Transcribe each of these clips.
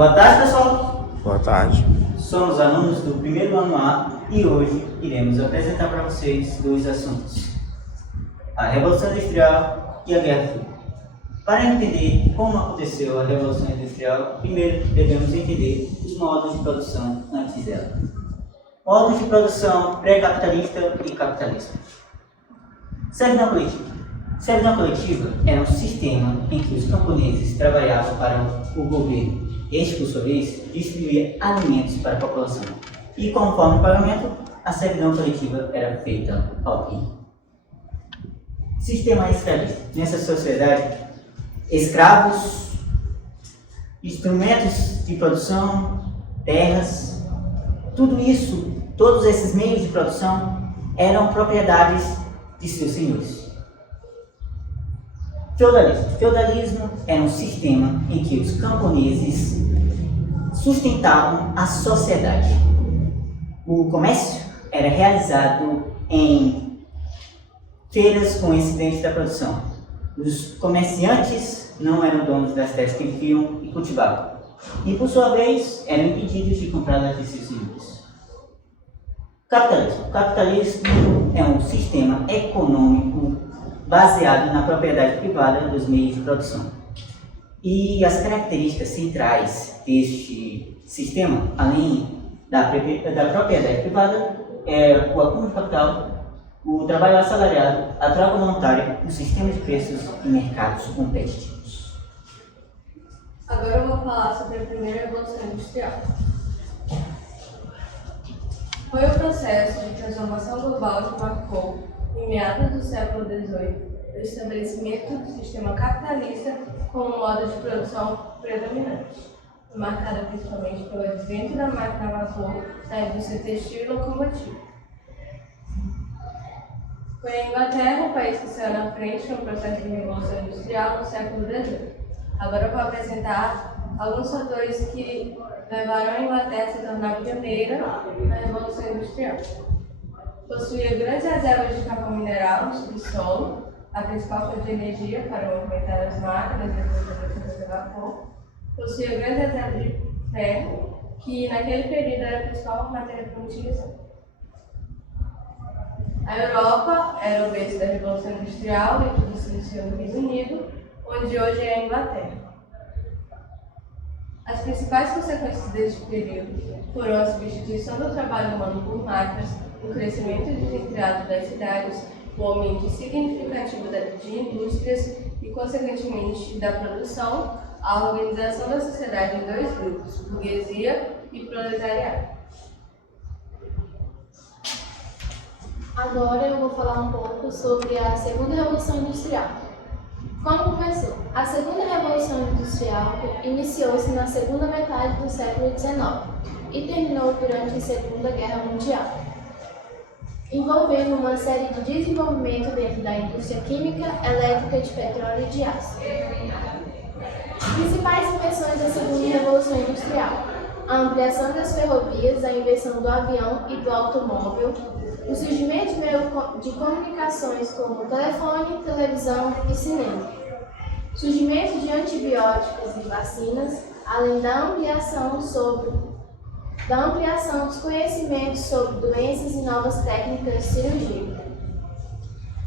Boa tarde, pessoal. Boa tarde. Somos alunos do primeiro ano A e hoje iremos apresentar para vocês dois assuntos: a Revolução Industrial e a Guerra Fria. Para entender como aconteceu a Revolução Industrial, primeiro devemos entender os modos de produção antes dela. Modos de produção pré-capitalista e capitalista. Servidão coletiva. Servidão coletiva era um sistema em que os camponeses trabalhavam para o governo. Este, por sua vez, distribuía alimentos para a população. E, conforme o pagamento, a servidão coletiva era feita ao rei. Sistema escravista. Nessa sociedade, escravos, instrumentos de produção, terras, tudo isso, todos esses meios de produção eram propriedades de seus senhores. Feudalismo. Feudalismo era um sistema em que os camponeses sustentavam a sociedade. O comércio era realizado em feiras coincidentes da produção. Os comerciantes não eram donos das terras que viviam e cultivavam, e por sua vez eram impedidos de comprar das de seus senhores. Capitalismo. O capitalismo é um sistema econômico baseado na propriedade privada dos meios de produção. E as características centrais deste sistema, além da propriedade privada, é o acúmulo de capital, o trabalho assalariado, a troca voluntária, o sistema de preços e mercados competitivos. Agora eu vou falar sobre a primeira Revolução Industrial. Foi o processo de transformação global que marcou, em meados do século XVIII, o estabelecimento do sistema capitalista como modo de produção predominante, marcada principalmente pelo advento da máquina a vapor, da indústria têxtil e locomotiva. Foi a Inglaterra o país que saiu na frente no processo de revolução industrial no século XVIII. Agora eu vou apresentar alguns fatores que levaram a Inglaterra a se tornar pioneira na revolução industrial. Possuía grandes reservas de carvão mineral no subsolo, a principal fonte de energia para movimentar as máquinas e as produções de vapor. Possuía grandes reservas de ferro, que naquele período era a principal matéria-prima utilizada. A Europa era o berço da Revolução Industrial e tudo se iniciou no Reino Unido, onde hoje é a Inglaterra. As principais consequências deste período foram a substituição do trabalho humano por máquinas, o crescimento desenfreado das cidades, o aumento significativo de indústrias e, consequentemente, da produção, a organização da sociedade em dois grupos, burguesia e proletariado. Agora eu vou falar um pouco sobre a Segunda Revolução Industrial. Como começou? A Segunda Revolução Industrial iniciou-se na segunda metade do século XIX e terminou durante a Segunda Guerra Mundial, envolvendo uma série de desenvolvimento dentro da indústria química, elétrica, de petróleo e de aço. Principais invenções da Segunda Revolução Industrial: a ampliação das ferrovias, a invenção do avião e do automóvel, o surgimento de meios de comunicações como telefone, televisão e cinema, surgimento de antibióticos e vacinas, além da ampliação dos conhecimentos sobre doenças e novas técnicas de cirurgia.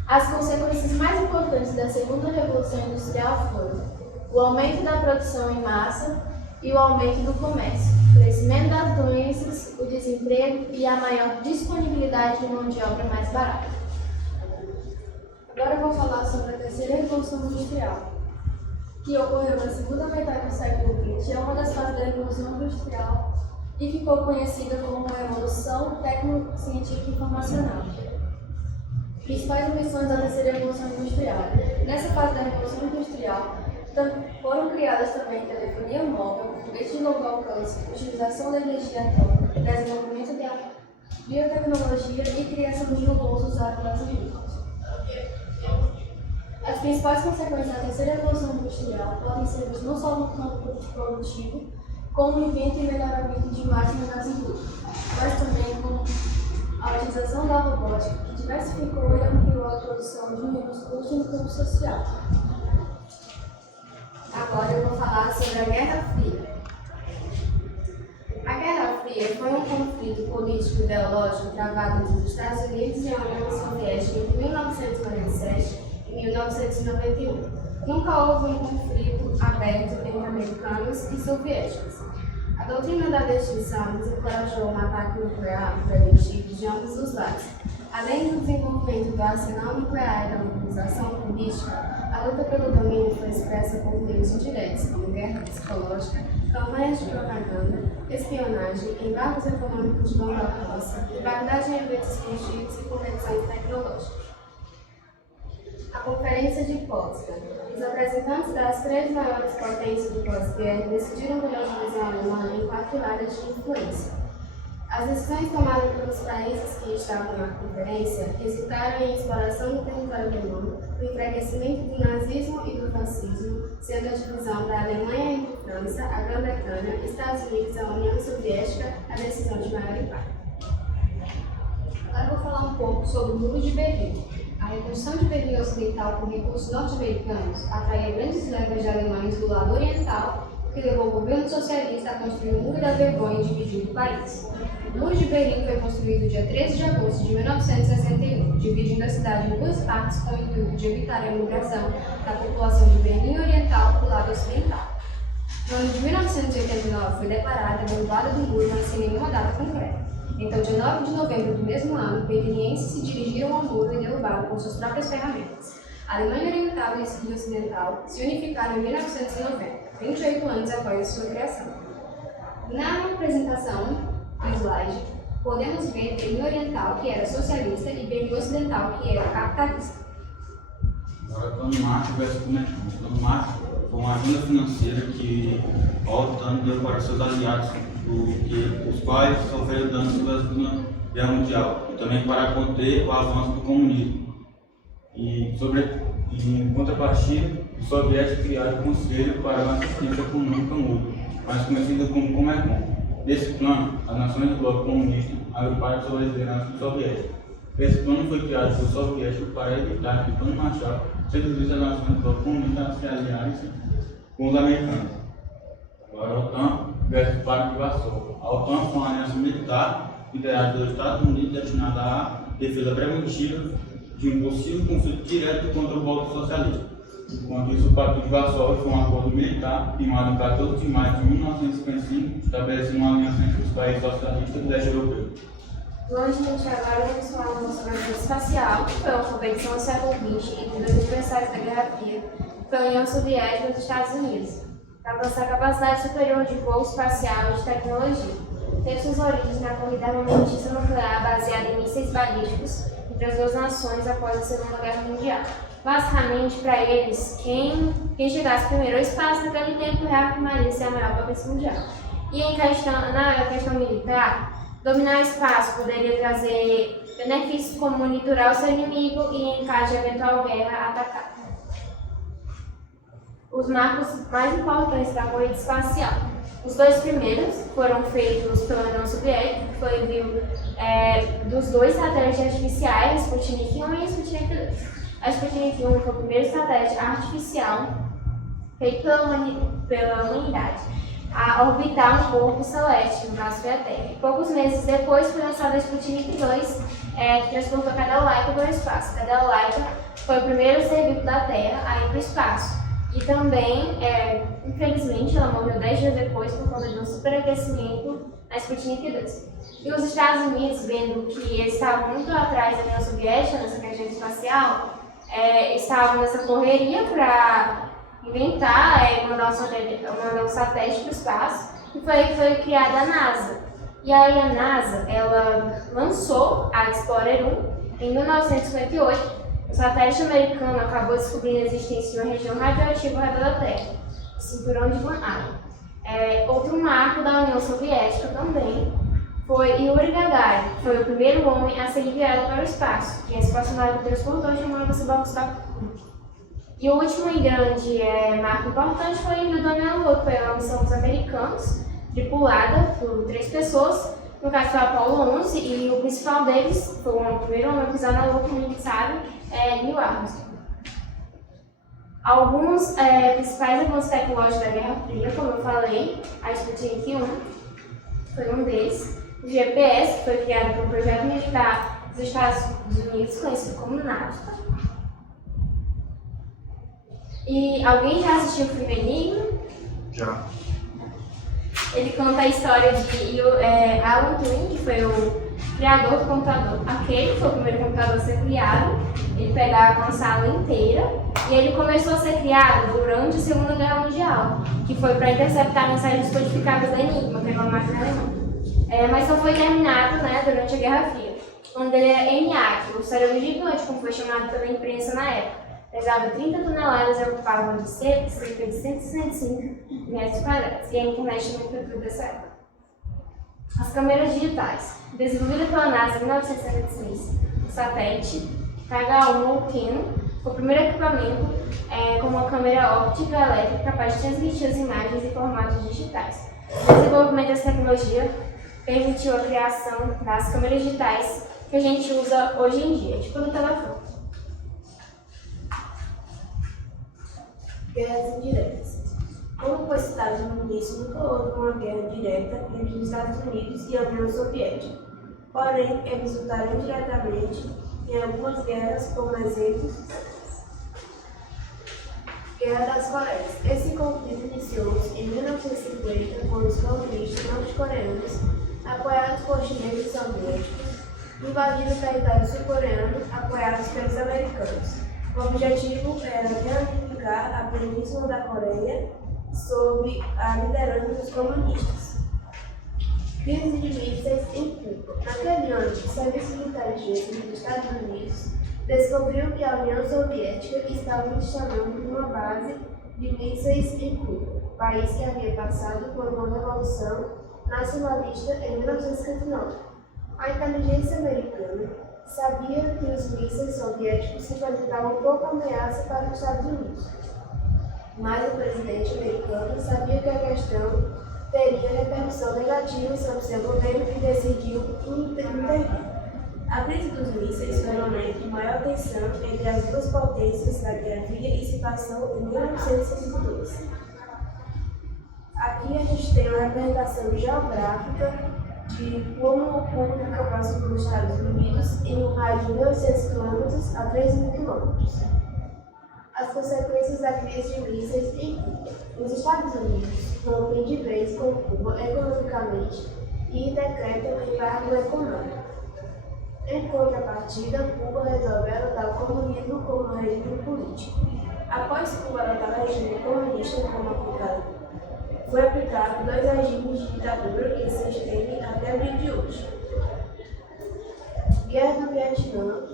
As consequências mais importantes da Segunda Revolução Industrial foram o aumento da produção em massa e o aumento do comércio, o crescimento das doenças, o desemprego e a maior disponibilidade de mão de obra mais barata. Agora eu vou falar sobre a terceira Revolução Industrial, que ocorreu na segunda metade do século XX. É uma das fases da Revolução Industrial e ficou conhecida como a Revolução Técnico-Científica e Informacional. Principais invenções da terceira Revolução Industrial. Nessa fase da Revolução Industrial, Foram criadas também telefonia móvel, foguete de longo alcance, utilização da energia atômica, desenvolvimento da biotecnologia e criação de robôs usados nas indústrias. As principais consequências da terceira revolução industrial podem ser vistas não só no campo produtivo, como o invento e melhoramento de máquinas nas indústrias, mas também com a utilização da robótica, que diversificou e ampliou a produção, diminuindo os custos no campo social. Agora eu vou falar sobre a Guerra Fria. A Guerra Fria foi um conflito político-ideológico travado entre os Estados Unidos e a União Soviética entre 1947 e 1991. Nunca houve um conflito aberto entre americanos e soviéticos. A doutrina da destruição desencorajou um ataque nuclear preventivo de ambos os lados. Além do desenvolvimento do arsenal nuclear e da mobilização política, a luta pelo domínio foi expressa por meios indiretos, como guerra psicológica, campanhas de propaganda, espionagem, embargos econômicos de longo alcance, rivalidade em eventos esportivos e competições tecnológicas. A Conferência de Potsdam. Os representantes das três maiores potências do pós-guerra decidiram pela divisão alemã em 4 áreas de influência. As decisões tomadas pelos países que estavam na conferência resultaram em exploração do território alemão, o enfraquecimento do nazismo e do fascismo, sendo a divisão da Alemanha entre França, a Grã-Bretanha, Estados Unidos e a União Soviética a decisão de maior impacto. Agora eu vou falar um pouco sobre o Muro de Berlim. A reconstrução de Berlim Ocidental com recursos norte-americanos atraía grandes levas de alemães do lado oriental, que levou o governo socialista a construir o Muro da Vergonha dividindo o país. O Muro de Berlim foi construído dia 13 de agosto de 1961, dividindo a cidade em 2 partes com o intuito de evitar a imigração da população de Berlim Oriental para o lado ocidental. No ano de 1989 foi declarada a derrubada do muro, mas sem nenhuma data concreta. Então, dia 9 de novembro do mesmo ano, berlinienses se dirigiram ao muro e derrubaram com suas próprias ferramentas. A Alemanha Oriental e a Síria Ocidental se unificaram em 1990, 28 anos após sua criação. Na apresentação do slide, podemos ver Berlim Oriental, que era socialista, e Berlim Ocidental, que era capitalista. Agora, Plano Marshall versus Começo. O Plano Marshall foi uma ajuda financeira que a OTAN deu para seus aliados, os quais sofreram danos pela Segunda Guerra Mundial, e também para conter o avanço do comunismo. Em contrapartida, os soviéticos criaram o Conselho para a Assistência Econômica Mútua, mais conhecido como Comecon. Nesse plano, as nações do bloco comunista agruparam sob a liderança do soviético. Esse plano foi criado por soviéticos para evitar que o Plano Marshall seduzisse as nações do bloco comunista a se aliarem com os americanos. Agora, a OTAN versus Pacto de Varsóvia. A OTAN foi uma aliança militar liderada pelos Estados Unidos destinada à defesa preventiva de um possível conflito direto contra o bloco socialista. Enquanto isso, o Pacto de Varsóvia foi um acordo militar firmado em 14 de maio de 1955, estabelecendo uma aliança entre os países socialistas do leste europeu. Hoje, gente, agora vamos falar sobre a corrida espacial, que foi uma competição do século XX entre dois adversários da Guerra Fria, que foi a União Soviética e os Estados Unidos, para alcançar a capacidade superior de voo espacial e de tecnologia. Teve suas origens na corrida armamentista nuclear baseada em mísseis balísticos entre as duas nações após a Segunda Guerra Mundial. Basicamente, para eles, quem chegasse primeiro ao espaço naquele tempo reafirmaria ser a maior potência mundial. E na questão militar, dominar o espaço poderia trazer benefícios como monitorar o seu inimigo e, em caso de eventual guerra, atacar. Os marcos mais importantes da corrida espacial. Os 2 primeiros foram feitos pela União Soviética, que foi dos 2 satélites artificiais, Sputnik 1 e Sputnik 2. A Sputnik 1 foi o primeiro satélite artificial feito pela humanidade a orbitar um corpo celeste, no caso foi a Terra. E poucos meses depois foi lançada a Sputnik 2, que transportou a cadela Laika para o espaço. A cadela Laika foi o primeiro ser vivo da Terra a ir para o espaço. E também, infelizmente, ela morreu 10 dias depois por conta de um superaquecimento na Sputnik 2. E os Estados Unidos, vendo que eles estavam muito atrás da União Soviética nessa questão espacial, estavam nessa correria para inventar, mandar um satélite para o espaço, e foi criada a NASA. E aí a NASA, ela lançou a Explorer 1 em 1958, O satélite americano acabou descobrindo a existência de uma região radioativa ao redor da Terra, o Cinturão de Van Allen. Outro marco da União Soviética também foi Yuri Gagarin, que foi o primeiro homem a ser enviado para o espaço, e a espaçonave transportou chamada Sebastopol. E o último e grande marco importante foi o envio do homem à Lua, que foi uma missão dos americanos, tripulada por 3 pessoas. No caso foi Apollo 11, e o principal deles, foi o primeiro homem a pisar na Lua, como a gente sabe, Neil Armstrong. Alguns principais avanços tecnológicos da Guerra Fria, como eu falei, a Sputnik 1 foi um deles. O GPS, que foi criado por um projeto militar dos Estados Unidos, conhecido como NAVSTA. E alguém já assistiu o filme Enigma? Já. Ele conta a história de Alan Turing, que foi o criador do computador. Aquele foi o primeiro computador a ser criado. Ele pegava uma sala inteira e ele começou a ser criado durante a Segunda Guerra Mundial, que foi para interceptar mensagens codificadas da Enigma, que era uma máquina alemã. Mas só foi terminado durante a Guerra Fria. O nome dele era ENIAC, um cérebro gigante, como foi chamado pela imprensa na época. Pesava 30 toneladas e ocupava de cerca de 165 metros quadrados. E a internet também foi tudo dessa época. As câmeras digitais. Desenvolvida pela NASA em 1976, o satélite KH-1 Volcano foi o primeiro equipamento com uma câmera óptica elétrica capaz de transmitir as imagens em formatos digitais. O desenvolvimento dessa tecnologia permitiu a criação das câmeras digitais que a gente usa hoje em dia, tipo no telefone. Guerras indiretas. Como foi citado no início, nunca houve uma guerra direta entre os Estados Unidos e a União Soviética. Porém, eles lutaram diretamente em algumas guerras, como exemplos, Guerra das Coreias. Esse conflito iniciou-se em 1950, quando os comunistas norte-coreanos, apoiados por chineses e soviéticos, invadiram o território sul-coreano, apoiados pelos americanos. O objetivo era reunificar a Península da Coreia sob a liderança dos comunistas. Crise de mísseis em Cuba. Naquele ano, o Serviço de Inteligência dos Estados Unidos descobriu que a União Soviética estava instalando uma base de mísseis em Cuba, país que havia passado por uma revolução nacionalista em 1959. A inteligência americana sabia que os mísseis soviéticos representavam pouca ameaça para os Estados Unidos, mas o presidente americano sabia que a questão teria repercussão negativa sobre seu governo e decidiu intervir. A crise dos mísseis foi um momento de maior tensão entre as duas potências da Guerra Fria e se passou em 1962. Aqui a gente tem uma representação geográfica de como o Cuba fica próximo dos Estados Unidos em um raio de 1.800 km a 3.000 km. As consequências da crise de mísseis em Cuba. Os Estados Unidos rompem de vez com Cuba economicamente e decretam embargo econômico. Em contrapartida, Cuba resolve adotar o comunismo como regime político. Após Cuba adotar o regime comunista foi aplicado 2 regimes de ditadura que se estendem até o dia de hoje. Guerra do Vietnã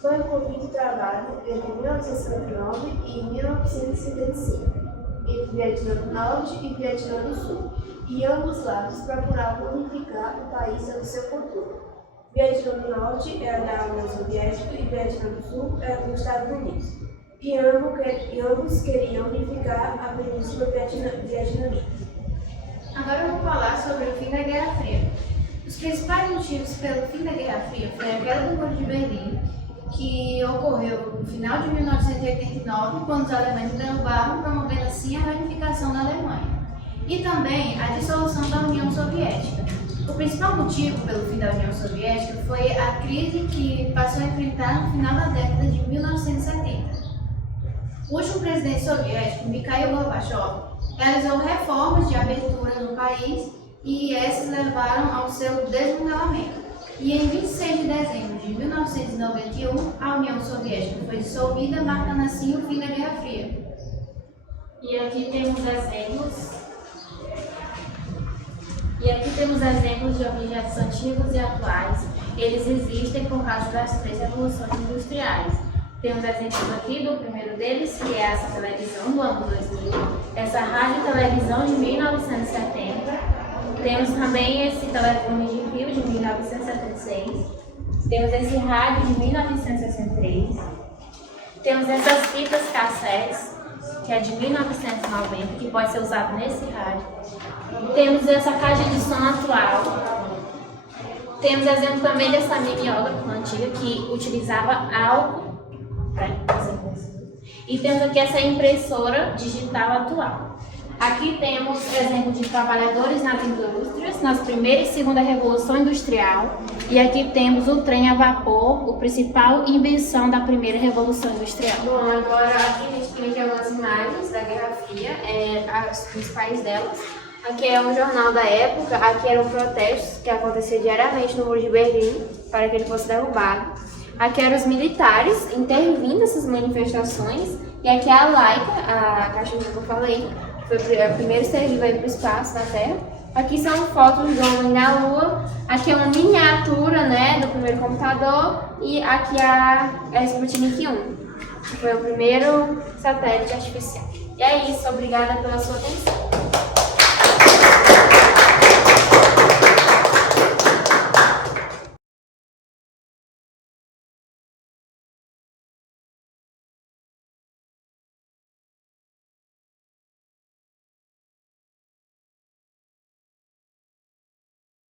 foi um conflito travado entre 1959 e 1975, entre Vietnã do Norte e Vietnã do Sul, e ambos lados procuravam unificar o país sob seu controle. Vietnã do Norte era da União Soviética e Vietnã do Sul era dos Estados Unidos, e ambos queriam unificar a Península Vietnamita. Agora eu vou falar sobre o fim da Guerra Fria. Os principais motivos pelo fim da Guerra Fria foi a queda do Muro de Berlim, que ocorreu no final de 1989, quando os alemães derrubaram, promovendo assim a reunificação da Alemanha, e também a dissolução da União Soviética. O principal motivo pelo fim da União Soviética foi a crise que passou a enfrentar no final da década de 1970. O último presidente soviético, Mikhail Gorbachev, realizou reformas de abertura no país e essas levaram ao seu desmantelamento. E em 26 de dezembro de 1991, a União Soviética foi dissolvida, marcando assim o fim da Guerra Fria. E aqui temos exemplos de objetos antigos e atuais. Eles existem por causa das 3 revoluções industriais. Temos exemplos aqui do primeiro deles, que é essa televisão do ano 2000, essa rádio e televisão de 1970. Temos também esse telefone de fio de 1976. Temos esse rádio de 1963. Temos essas fitas cassetes, que é de 1990, que pode ser usado nesse rádio. Temos essa caixa de som atual. Temos exemplo também dessa mimeógrafo antiga, que utilizava álcool. E temos aqui essa impressora digital atual. Aqui temos exemplo de trabalhadores nas indústrias, nas primeira e segunda revolução industrial. E aqui temos o trem a vapor, a principal invenção da primeira revolução industrial. Bom, agora aqui a gente tem aqui algumas imagens da Guerra Fria, as principais delas. Aqui é um jornal da época, aqui eram protestos que aconteciam diariamente no Muro de Berlim para que ele fosse derrubado. Aqui eram os militares intervindo nessas manifestações. E aqui é a Laika, a cachorra que eu falei, que foi a primeira ser viva para o espaço na Terra. Aqui são fotos do homem na Lua. Aqui é uma miniatura, né, do primeiro computador. E aqui é a Sputnik 1, que foi o primeiro satélite artificial. E é isso, obrigada pela sua atenção.